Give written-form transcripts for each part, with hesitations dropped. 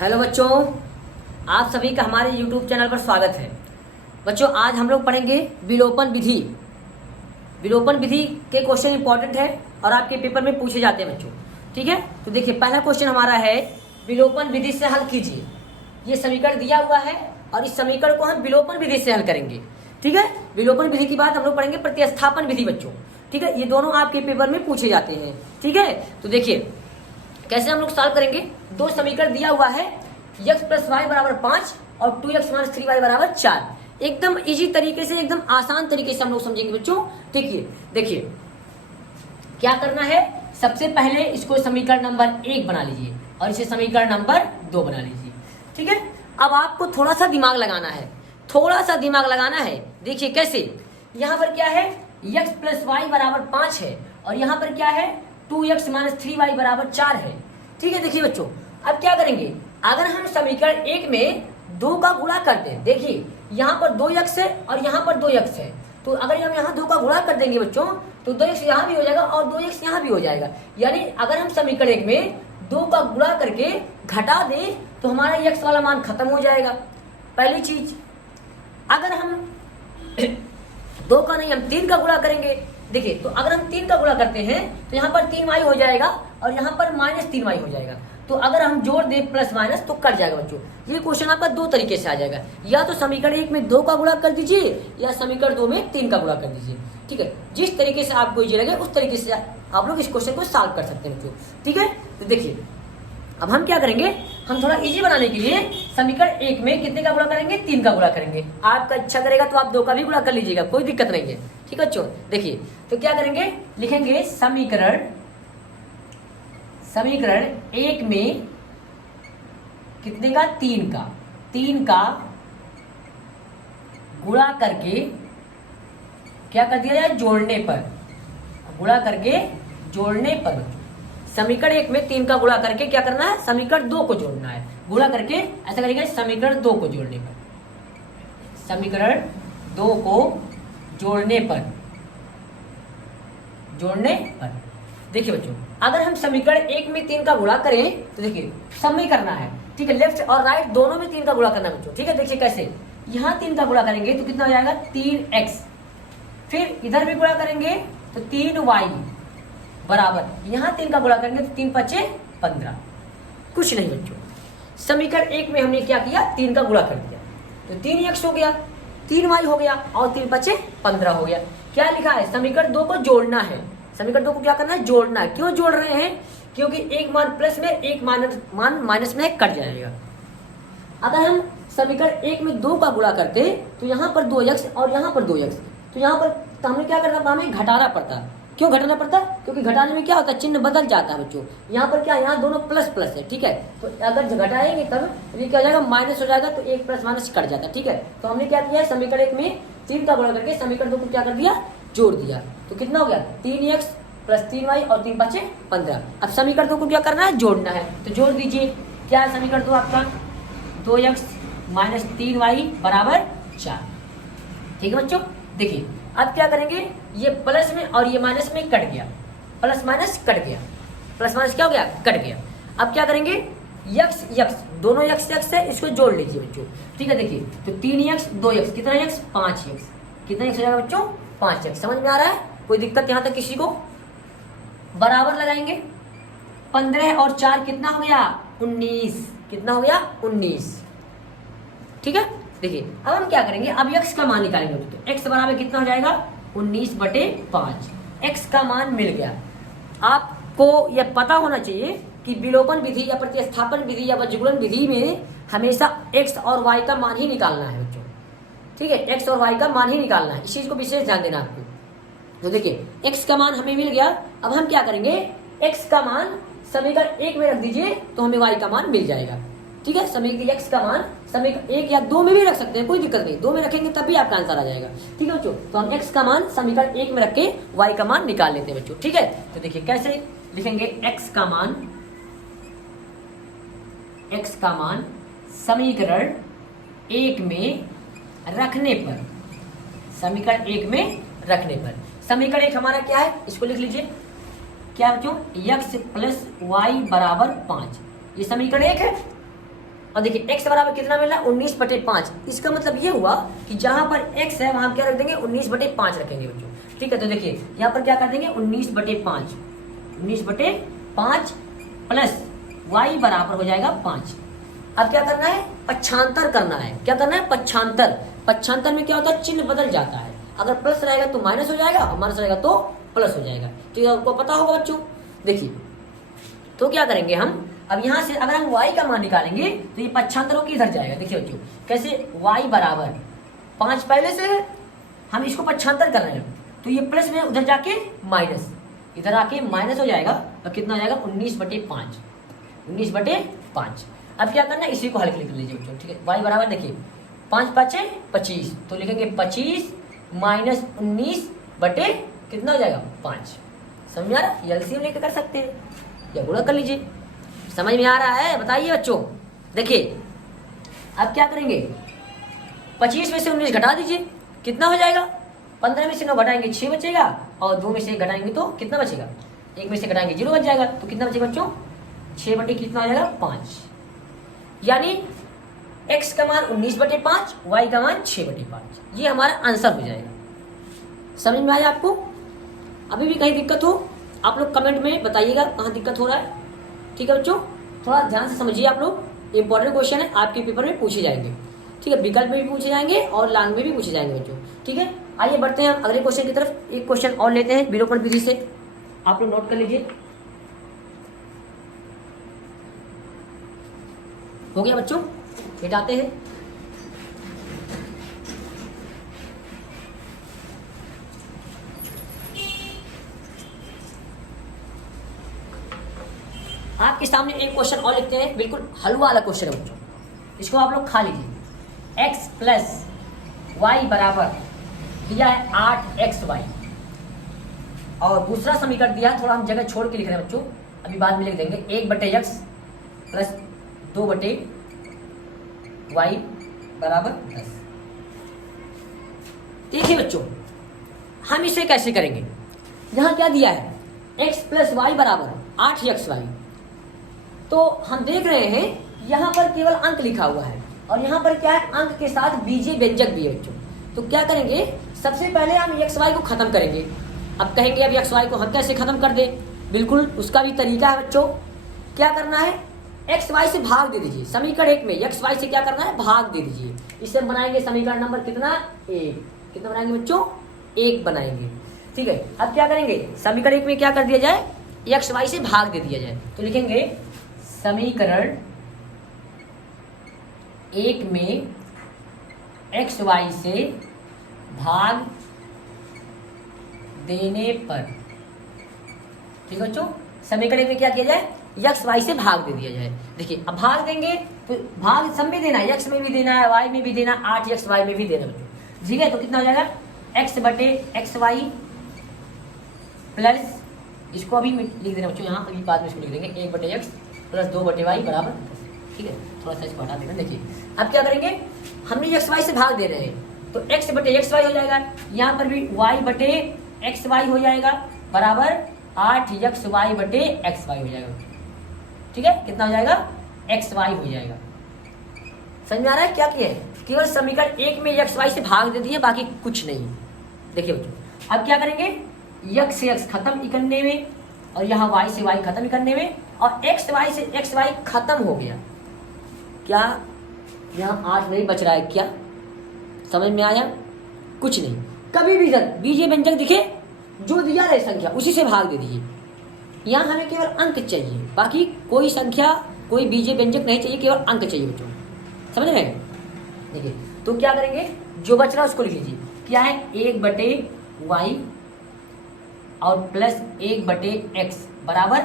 Hello बच्चों, आप सभी का हमारे YouTube चैनल पर स्वागत है। बच्चों, आज हम लोग पढ़ेंगे विलोपन विधि। विलोपन विधि के क्वेश्चन इंपॉर्टेंट है और आपके पेपर में पूछे जाते हैं बच्चों। ठीक है, तो देखिए पहला क्वेश्चन हमारा है विलोपन विधि से हल कीजिए। ये समीकरण दिया हुआ है और इस समीकरण को हम विलोपन विधि से हल करेंगे। ठीक है, विलोपन विधि की बात हम लोग पढ़ेंगे प्रतिस्थापन विधि बच्चों। ठीक है, ये दोनों आपके पेपर में पूछे जाते हैं। ठीक है, तो देखिए कैसे हम लोग सॉल्व करेंगे। दो समीकरण दिया हुआ है, x प्लस वाई बराबर 5 और 2x माइनस 3y बराबर 4। एकदम इजी तरीके से, एकदम आसान तरीके से हम लोग समझेंगे बच्चों। देखिए क्या करना है। सबसे पहले इसको समीकरण नंबर 1 बना लीजिए और इसे समीकरण नंबर 2 बना लीजिए। ठीक है, अब आपको थोड़ा सा दिमाग लगाना है, थोड़ा सा दिमाग लगाना है। देखिए कैसे, यहाँ पर क्या है, x प्लस वाई बराबर 5 है और यहाँ पर क्या है, 2x माइनस 3y बराबर 4 है। ठीक है, देखिए बच्चों अब क्या करेंगे। अगर हम समीकरण 1 में 2 का गुणा करते हैं, देखिए यहाँ पर 2x है और यहाँ पर 2x है, तो अगर हम यहाँ 2 का गुणा कर देंगे बच्चों तो 2x यहाँ भी हो जाएगा और 2x यहाँ भी हो जाएगा। यानी अगर हम समीकरण 1 में 2 का गुणा करके घटा दें तो हमारा x वाला मान खत्म हो जाएगा। पहली चीज, अगर हम 2 का नहीं, हम 3 का गुणा करेंगे। देखिए तो अगर हम 3 का गुणा करते हैं तो यहाँ पर 3y हो जाएगा और यहाँ पर माइनस 3y हो जाएगा। तो अगर हम जोड़ दें प्लस माइनस तो कट जाएगा बच्चों। ये क्वेश्चन आपका दो तरीके से आ जाएगा, या तो समीकरण 1 में 2 का गुणा कर दीजिए या समीकरण 2 में 3 का गुणा कर दीजिए। ठीक है, जिस तरीके से आपको इजी लगे उस तरीके से आप लोग इस क्वेश्चन को सॉल्व कर सकते हैं बच्चों। ठीक है, तो देखिए अब हम क्या करेंगे, हम थोड़ा इजी बनाने के लिए समीकरण 1 में कितने का गुणा करेंगे, 3 का गुणा करेंगे। आपका इच्छा करेगा तो आप 2 का भी गुणा कर लीजिएगा, कोई दिक्कत नहीं है। ठीक है बच्चों, देखिए तो क्या करेंगे, लिखेंगे समीकरण 1 में कितने का, 3 का गुणा करके क्या कर दिया जाए, जोड़ने पर, गुणा करके जोड़ने पर। समीकरण 1 में 3 का गुणा करके क्या करना है, समीकरण 2 को जोड़ना है। गुणा करके ऐसा करेंगे समीकरण 2 को जोड़ने पर, समीकरण 2 को जोड़ने पर। देखिए बच्चों, अगर हम समीकरण 1 में 3 का गुणा करें तो देखिए सब में करना है। ठीक है, लेफ्ट और राइट दोनों में 3 का गुणा करना है बच्चों। ठीक है, देखिए कैसे, यहाँ 3 का गुणा करेंगे तो कितना हो जाएगा, 3x। फिर इधर भी गुणा करेंगे तो 3y बराबर, यहाँ 3 का गुणा करेंगे तो 3 पचे 15। कुछ नहीं बच्चों, समीकरण 1 में हमने क्या किया, 3 का गुणा कर दिया तो 3x हो गया, 3y हो गया और 3 पचे 15 हो गया। क्या लिखा है, समीकरण 2 को जोड़ना है। समीकरण 2 को क्या करना है, जोड़ना है। क्यों जोड़ रहे हैं, क्योंकि एक मान प्लस में एक मान माइनस में कट जाएगा। अगर हम समीकरण 1 में 2 का गुणा करते तो यहाँ पर 2x और यहाँ पर 2x, तो यहाँ पर तो हमें क्या करना था, हमें घटाना पड़ता। क्यों घटाना पड़ता, क्योंकि घटाने में क्या होता है, चिन्ह बदल जाता है बच्चों। यहाँ पर क्या, यहाँ दोनों प्लस प्लस है। ठीक है, तो अगर घटाएंगे तब ये क्या हो जाएगा, माइनस हो जाएगा, तो एक प्लस माइनस कट जाता है। ठीक है, तो हमने क्या किया, समीकरण 1 में 3 का गुणा करके समीकरण 2 को क्या कर दिया, जोड़ दिया। तो कितना हो गया, 3x प्लस 3y और 3 पचे 15। अब समीकरण 2 को क्या करना है, जोड़ना है, तो जोड़ दीजिए। क्या है समीकरण 2 आपका, 2x माइनस 3y बराबर 4। ठीक है बच्चों, देखिए अब क्या करेंगे, ये प्लस में और ये माइनस में कट गया, प्लस माइनस कट गया, प्लस माइनस क्या हो गया, कट गया। अब क्या करेंगे, x दोनों x है, इसको जोड़ लीजिए बच्चों। ठीक है, देखिए तो 3x 2x कितना x, 5x। कितना x हो जाएगा बच्चों, 5x। समझ में आ रहा है, कोई दिक्कत यहाँ तक किसी को। बराबर लगाएंगे, 15 और 4 कितना हो गया, 19। कितना हो गया, 19। ठीक है, देखिए अब हम क्या करेंगे, अब x का मान निकालेंगे। तो x बराबर कितना हो जाएगा, 19/5। x का मान मिल गया। आपको यह पता होना चाहिए कि विलोपन विधि या प्रतिस्थापन विधि या बजगुणन विधि में हमेशा x और y का मान ही निकालना है बच्चों। ठीक है, x और y का मान ही निकालना है, इस चीज को विशेष ध्यान देना आपको। तो देखिए x का मान हमें मिल गया। अब हम क्या करेंगे, x का मान समीकरण 1 में रख दीजिए तो हमें y का मान मिल जाएगा। ठीक है, समीकरण x का मान समीकरण 1 या 2 में भी रख सकते हैं, कोई दिक्कत नहीं, 2 में रखेंगे तब भी आपका आंसर आ जाएगा। ठीक है बच्चों, तो हम x का मान समीकरण 1 में रख के y का मान निकाल लेते हैं बच्चों। ठीक है, तो देखिए कैसे लिखेंगे, x का मान समीकरण 1 में रखने पर, समीकरण 1 में रखने पर। समीकरण 1 हमारा क्या है, इसको लिख लीजिए। क्या बच्चों, x प्लस वाई बराबर 5। ये समीकरण 1 है। और देखिए x बराबर कितना मिल रहा है 19/5। इसका मतलब ये हुआ कि जहां पर x है वहां क्या रख देंगे 19/5 रखेंगे बच्चों। ठीक है, तो देखिए यहाँ पर क्या कर देंगे 19/5, 19/5 प्लस y बराबर हो जाएगा 5। अब क्या करना है, पक्षांतर करना है। क्या करना है, पक्षांतर। पक्षांतर में क्या होता है, चिन्ह बदल जाता है। अगर प्लस रहेगा तो माइनस हो जाएगा और माइनस रहेगा तो प्लस हो जाएगा। तो ये आपको पता होगा बच्चों। देखिए तो क्या करेंगे हम, अब यहाँ से अगर हम y का मान निकालेंगे तो ये पक्षांतर होकर इधर जाएगा। देखिए बच्चों कैसे, y बराबर 5 पहले से है, हम इसको पक्षांतर कर रहे हैं तो ये प्लस में उधर जाके माइनस, इधर आके माइनस हो जाएगा और कितना हो जाएगा 19/5, 19/5। अब क्या करना है, इसी को हल लिख लीजिए बच्चों। ठीक है, y बराबर देखिए 5 5 25, तो लिखेंगे 25 माइनस 19 बटे कितना हो जाएगा 5। समझ में आ रहा है, एलसीएम लेकर कर सकते हैं या गुणा कर लीजिए। समझ में आ रहा है, बताइए बच्चों। देखिए अब क्या करेंगे, 25 में से 19 घटा दीजिए, कितना हो जाएगा, 15 में से 9 घटाएंगे 6 बचेगा और 2 में से 1 घटाएंगे तो कितना बचेगा, 1 में से घटाएंगे 0 बच जाएगा। तो कितना बचेगा बच्चों, 6 बटे कितना हो जाएगा 5। यानी x का मान 19/5, y का मान 6/5। ये हमारा आंसर हो जाएगा। समझ में आया आपको। अभी भी कहीं दिक्कत हो आप लोग कमेंट में बताइएगा कहाँ दिक्कत हो रहा है। ठीक है बच्चों, थोड़ा ध्यान से समझिए आप लोग। इंपॉर्टेंट क्वेश्चन है, आपके पेपर में पूछे जाएंगे। ठीक है, विकल्प में भी पूछे जाएंगे और लांग में भी पूछे जाएंगे बच्चों। ठीक है, आइए बढ़ते हैं हम अगले क्वेश्चन की तरफ। एक क्वेश्चन और लेते हैं विलोपन विधि से, आप लोग नोट कर लीजिए। हो गया बच्चों, मिटाते हैं। आपके सामने एक क्वेश्चन और लिखते हैं, बिल्कुल हलवा वाला क्वेश्चन है बच्चों, इसको आप लोग खा लीजिए। x प्लस वाई बराबर दिया है 8xy और दूसरा समीकरण दिया, थोड़ा हम जगह छोड़ के लिख रहे हैं बच्चों, अभी बाद में लिख देंगे। 1/x प्लस 2/y बराबर 10। देखिए बच्चों हम इसे कैसे करेंगे, यहां क्या दिया है x प्लस वाई बराबर 8xy, तो हम देख रहे हैं यहां पर केवल अंक लिखा हुआ है और यहां पर क्या है, अंक के साथ बीजीय व्यंजक भी है बच्चों। तो क्या करेंगे, सबसे पहले हम xy को खत्म करेंगे। अब कहेंगे अब xy को हम कैसे खत्म कर दें, बिल्कुल उसका भी तरीका है बच्चों। क्या करना है, xy से भाग दे दीजिए। समीकरण 1 में xy से क्या करना है, भाग दे दीजिए। इसे बनाएंगे समीकरण नंबर कितना, 1। कितना बनाएंगे बच्चों, 1 बनाएंगे। ठीक है, अब क्या करेंगे, समीकरण 1 में क्या कर दिया जाए, xy से भाग दे दिया जाए। तो लिखेंगे समीकरण 1 में xy से भाग देने पर, ठीक है बच्चों, समीकरण में क्या किया जाए, xy से भाग दे दिया जाए। देखिए अब भाग देंगे तो भाग सब में देना है, x में भी देना है, y में भी देना, 8xy में भी देना बच्चों। ठीक है, तो कितना हो जाएगा, x/xy प्लस, इसको अभी लिख देना बच्चों यहाँ, अभी बाद में इसको लिख देंगे 1/x प्लस 2/y बराबर 10। ठीक है, थोड़ा सा इसको हटा देना। देखिए अब क्या करेंगे, हमने xy से भाग दे रहे हैं तो x/xy हो जाएगा, यहाँ पर भी y/xy हो जाएगा बराबर 8xy/xy हो जाएगा। ठीक है, कितना हो जाएगा, xy हो जाएगा। समझ में आ रहा है क्या किया है, केवल समीकरण 1 में xy से भाग दे दिए, बाकी कुछ नहीं। देखिए बच्चों अब क्या करेंगे, x से x खत्म करने में और यहाँ y से y खत्म करने में, और xy से xy खत्म हो गया। क्या यहाँ 8 नहीं बच रहा है क्या, समझ में आया, कुछ नहीं। कभी भी जब बीजीय व्यंजक दिखे, जो दिया रहे संख्या उसी से भाग दे दीजिए। यहाँ हमें केवल अंक चाहिए, बाकी कोई संख्या कोई बीजीय व्यंजक नहीं चाहिए, केवल अंक चाहिए बच्चों। समझ रहे हैं, देखिए तो क्या करेंगे, जो बच रहा है उसको लिख लीजिए। क्या है, 1/y और प्लस 1/x बराबर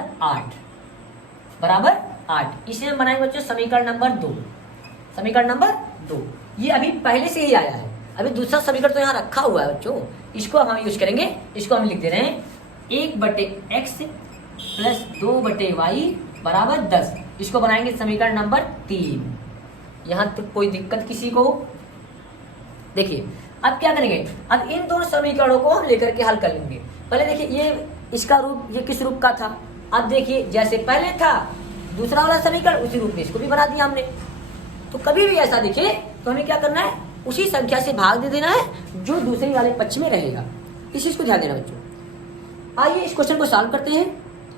8। इसे हम बनाएंगे बच्चों समीकरण नंबर 2। समीकरण नंबर 2 ये अभी पहले से ही आया है, अभी दूसरा समीकरण तो यहाँ रखा हुआ है बच्चों, इसको हम यूज करेंगे। इसको हम लिख दे रहे हैं 1/x प्लस 2/y बराबर 10। इसको बनाएंगे समीकरण नंबर 3। यहाँ तक कोई दिक्कत किसी को, देखिए अब क्या करेंगे, अब इन दोनों समीकरणों को हम लेकर के हल कर लेंगे। पहले देखिए ये इसका रूप, ये किस रूप का था, अब देखिए जैसे पहले था दूसरा वाला समीकरण उसी रूप में इसको भी बना दिया हमने। तो कभी भी ऐसा दिखे तो हमें क्या करना है, उसी संख्या से भाग दे देना है जो दूसरे वाले पक्ष में रहेगा। इस चीज को ध्यान देना बच्चों। आइए इस क्वेश्चन को सॉल्व करते हैं।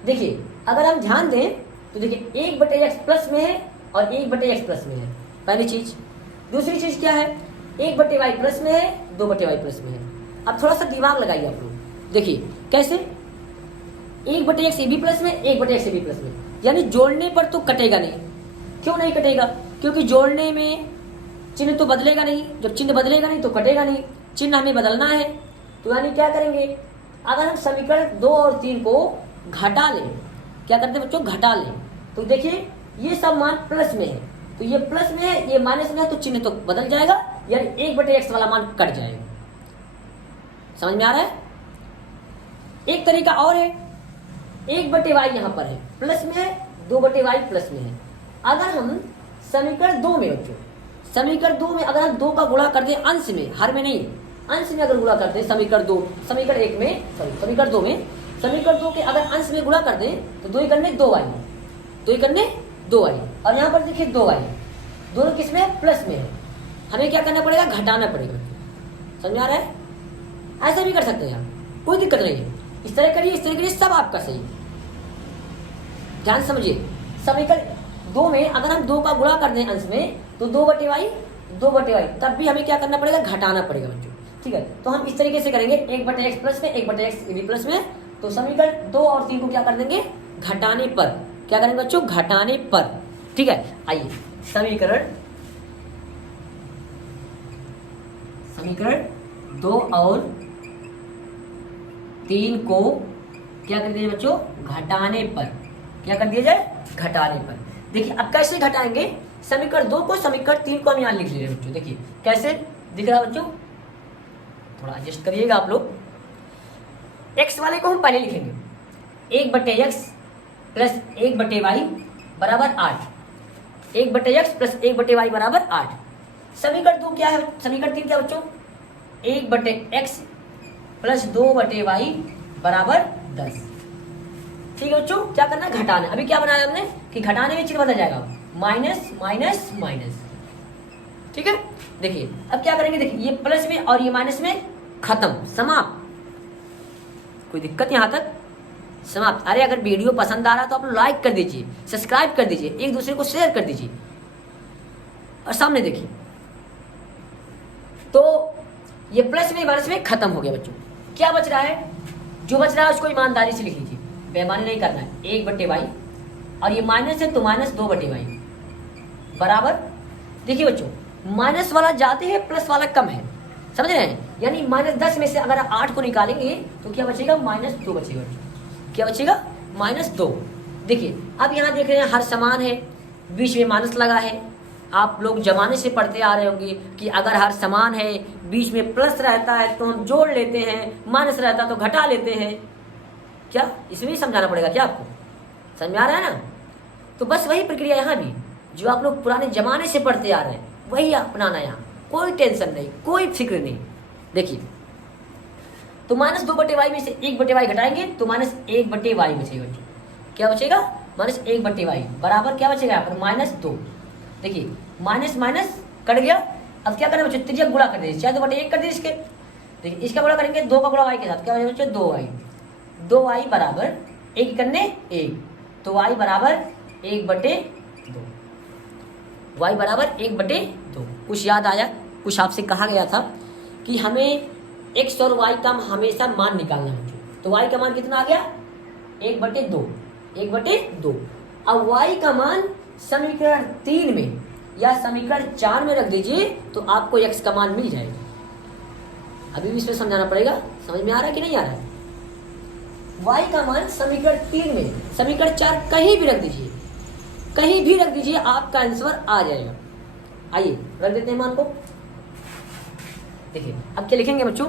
देखिए अगर हम ध्यान दें तो देखिए 1/x प्लस में है और 1/x प्लस में है, पहली चीज। दूसरी चीज क्या है, 1/y प्लस में है, 2/y प्लस में है। अब थोड़ा सा दिमाग लगाइए आप लोग, देखिए कैसे, 1/x ए बी प्लस में, 1/x ए बी प्लस में, यानी जोड़ने पर तो कटेगा नहीं। क्यों नहीं कटेगा, क्योंकि जोड़ने में चिन्ह तो बदलेगा नहीं, जब चिन्ह बदलेगा नहीं तो कटेगा नहीं, चिन्ह हमें बदलना है। तो यानी क्या करेंगे, अगर हम समीकरण 2 और 3 को घटा लें, क्या करते हैं बच्चों, घटा लें, तो देखिए ये सब मान प्लस में है, तो ये प्लस में है, ये माइनस में है, तो चिन्ह तो बदल जाएगा, यानी 1/x वाला मान कट जाएगा। समझ में आ रहा है। एक तरीका और है, 1/y यहाँ पर है, प्लस में है, 2/y प्लस में है। अगर हम समीकरण 2 में बच्चों, समीकरण 2 में अगर हम 2 का गुणा कर दें अंश में, हर में नहीं, अंश में अगर गुणा करते हैं, समीकरण 2, समीकरण 1 में, सॉरी समीकरण 2 में, समीकरण 2 के अगर अंश में गुणा कर दें तो 2 करने 2y, 2 करने 2y, और यहाँ पर देखिए 2y, दोनों किस में है, प्लस में है। हमें क्या करना पड़ेगा, घटाना पड़ेगा। समझ आ रहा है। ऐसा भी कर सकते हैं आप, कोई दिक्कत नहीं है, इस तरह करिए, इस तरह करिए, सब आपका सही। ध्यान समझिए, समीकरण 2 में अगर हम 2 का गुणा कर दें अंश में तो 2/y, 2/y, तब भी हमें क्या करना पड़ेगा, घटाना पड़ेगा बच्चों। ठीक है, तो हम इस तरीके से करेंगे, 1/x प्लस में, 1/x ए बी प्लस में, तो समीकरण 2 और 3 को क्या कर देंगे, घटाने पर, क्या करेंगे बच्चों, घटाने पर। ठीक है, आइए समीकरण 2 और 3 को क्या कर दिया बच्चों, घटाने पर, क्या कर दिया जाए, घटाने पर। देखिए अब कैसे घटाएंगे, समीकरण 2 को, समीकरण 3 को हम यहाँ लिख ले रहे हैं बच्चों। देखिए कैसे दिख रहा है बच्चों, थोड़ा एडजस्ट करिएगा आप लोग। x वाले को हम पहले लिखेंगे, 1/x प्लस 1/y बराबर 8, 1/x प्लस 1/y बराबर 8। समीकरण 2 क्या है, समीकरण 3 क्या बच्चों, 1/x प्लस 2/y बराबर 10। ठीक है बच्चों, क्या करना है, घटाना। अभी क्या बनाया हमने कि घटाने में चिन्ह बदल जाएगा, माइनस माइनस माइनस। ठीक है, देखिए अब क्या करेंगे, देखिए ये प्लस में और ये माइनस में खत्म, समाप्त। कोई दिक्कत यहाँ तक, समाप्त। अरे अगर वीडियो पसंद आ रहा है तो आप लाइक कर दीजिए, सब्सक्राइब कर दीजिए, एक दूसरे को शेयर कर दीजिए। और सामने देखिए, तो ये प्लस में माइनस में खत्म हो गया बच्चों। क्या बच रहा है, जो बच रहा है उसको ईमानदारी से लिख लीजिए, बेईमानी नहीं करना है। 1/y और ये माइनस है तो माइनस 2/y बराबर, देखिए बच्चों माइनस वाला जाते हैं, प्लस वाला कम है, समझ रहे हैं। यानी -10 में से अगर आप 8 को निकालेंगे तो क्या बचेगा, -2 बचेगा। क्या बचेगा, -2। देखिए अब यहाँ देख रहे हैं हर समान है, बीच में माइनस लगा है। आप लोग जमाने से पढ़ते आ रहे होंगे कि अगर हर समान है, बीच में प्लस रहता है तो हम जोड़ लेते हैं, माइनस रहता है तो घटा लेते हैं। क्या इसमें भी समझाना पड़ेगा क्या आपको, समझ में आ रहा है ना। तो बस वही प्रक्रिया यहाँ भी, जो आप लोग पुराने जमाने से पढ़ते आ रहे हैं वही अपनाना। यहाँ कोई टेंशन नहीं, कोई फिक्र नहीं। देखिए तो -2/y में से 1/y घटाएंगे तो -1/y बचेगा। क्या बचेगा, -1/y बराबर क्या बचेगा यहाँ पर, -2। देखिए माइनस माइनस कट गया। अब क्या करना बच्चों, त्रिज्या गुणा कर दीजिए, चाहे 2/1 कर दीजिए इसके। देखिए इसका गुणा करेंगे 2 का गुणा y के साथ, क्या बचेगा बच्चों, 2y। 2y बराबर 1 करने 1, तो y बराबर 1/2, y बराबर 1/2। कुछ याद आया, कुछ आपसे कहा गया था कि हमें x और y का हमेशा मान निकालना है। तो y का मान कितना आ गया, 1/2, 1/2। अब y का मान समीकरण 3 में या समीकरण 4 में रख दीजिए तो आपको x का मान मिल जाएगा। अभी भी इसमें समझाना पड़ेगा, समझ में आ रहा है कि नहीं आ रहा है। y का मान समीकरण 3 में, समीकरण 4 कहीं भी रख दीजिए, कहीं भी रख दीजिए, आपका आंसर आ जाएगा। आइए रख देते हैं मान को। देखिए अब क्या लिखेंगे बच्चों,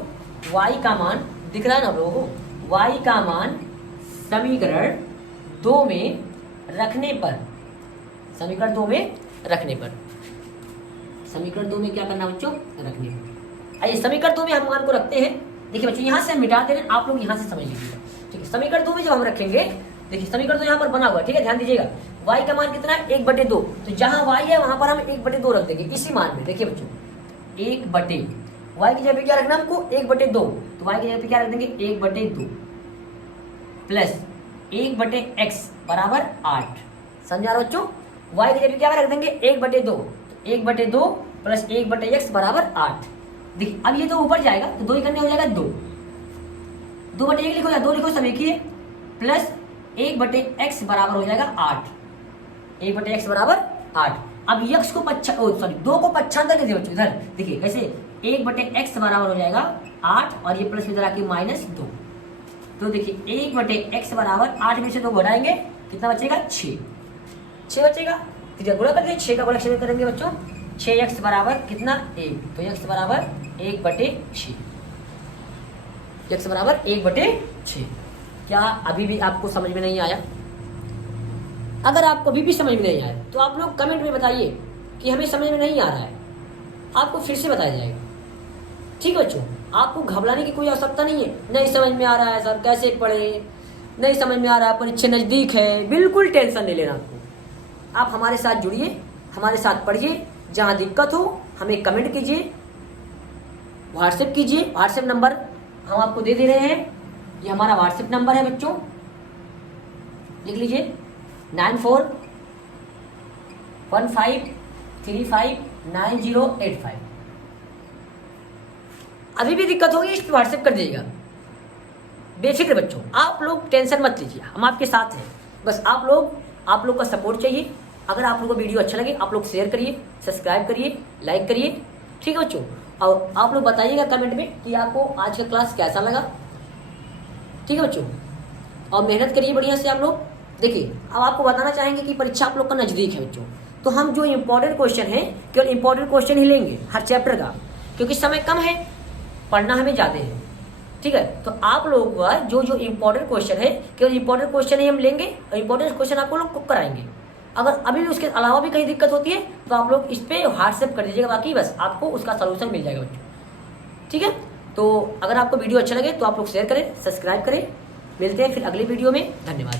y का मान दिख रहा है ना आप लोगों को, y का मान समीकरण 2 में रखने पर, समीकरण 2 में रखने पर, समीकरण 2 में क्या करना बच्चों, रखने पर। आइए समीकरण 2 में हम मान को रखते हैं। देखिए बच्चों यहाँ से हम मिटा दे रहे हैं, आप लोग यहाँ से समझ लीजिएगा। ठीक है, समीकरण 2 में जब हम रखेंगे, देखिए समीकरण 2 यहाँ पर बना हुआ है, ठीक है, ध्यान दीजिएगा। y का मान कितना है 1/2, तो जहां y है वहां पर हम 1/2 रख देंगे इसी मान में। देखिए बच्चों 1/, y की जगह पे क्या रखना हमको 1/2, तो y की जगह पे क्या रख देंगे 1/2 प्लस 1/x बराबर 8। समझा रहे बच्चों, y की जगह पे क्या रख देंगे 1/2, तो 1/2 प्लस 1/x बराबर 8। देखिए अब ये तो ऊपर जाएगा तो 2 करने हो जाएगा 2, 2/1 लिखो या 2 लिखो सब एक ही है, प्लस 1/x बराबर हो जाएगा 8, 1/x बराबर 8। अब x को 2 को पच्छांतर कर दिया बच्चों, इधर देखिए कैसे 1/x बराबर हो जाएगा 8 और ये प्लस इधर आके -2, तो देखिए 1/x बराबर 8 में से 2 घटाएंगे कितना बचेगा 6 बचेगा। तो गुणा कर देंगे 6 का गुणा करेंगे बच्चों, 6x बराबर कितना 1, तो x बराबर 1/6, x बराबर 1/6। क्या अभी भी आपको समझ में नहीं आया? अगर आपको अभी भी समझ में नहीं आया तो आप लोग कमेंट में बताइए कि हमें समझ में नहीं आ रहा है, आपको फिर से बताया जाएगा। ठीक है बच्चों, आपको घबराने की कोई आवश्यकता नहीं है। नहीं समझ में आ रहा है सर कैसे पढ़े, नहीं समझ में आ रहा है परीक्षा नज़दीक है, बिल्कुल टेंशन नहीं लेना आपको। आप हमारे साथ जुड़िए, हमारे साथ पढ़िए, जहाँ दिक्कत हो हमें कमेंट कीजिए, व्हाट्सएप कीजिए। व्हाट्सएप नंबर हम आपको दे रहे हैं, ये हमारा व्हाट्सएप नंबर है बच्चों, लिख लीजिए 9415359085। अभी भी दिक्कत होगी इस पर व्हाट्सएप कर दीजिएगा, बेफिक्र बच्चों, आप लोग टेंशन मत लीजिए, हम आपके साथ हैं। बस आप लोग का सपोर्ट चाहिए। अगर आप लोगों को वीडियो अच्छा लगे आप लोग शेयर करिए, सब्सक्राइब करिए, लाइक करिए। ठीक है बच्चों, और आप लोग बताइएगा कमेंट में कि आपको आज का क्लास कैसा लगा। ठीक है बच्चों, और मेहनत करिए बढ़िया से आप लोग। देखिए अब आपको बताना चाहेंगे कि परीक्षा आप लोग का नज़दीक है बच्चों, तो हम जो इम्पोर्टेंट क्वेश्चन है केवल इम्पोर्टेंट क्वेश्चन ही लेंगे हर चैप्टर का, क्योंकि समय कम है, पढ़ना हमें ज़्यादा है। ठीक है, तो आप लोगों का जो इम्पोर्टेंट क्वेश्चन है केवल इम्पोर्टेंट क्वेश्चन ही हम लेंगे और इम्पोर्टेंट क्वेश्चन आपको लोग को कराएंगे। अगर अभी भी उसके अलावा भी कहीं दिक्कत होती है तो आप लोग इस पर व्हाट्सएप कर दीजिएगा, बाकी बस आपको उसका सलूशन मिल जाएगा बच्चों। ठीक है, तो अगर आपको वीडियो अच्छा लगे तो आप लोग शेयर करें, सब्सक्राइब करें। मिलते हैं फिर अगले वीडियो में, धन्यवाद।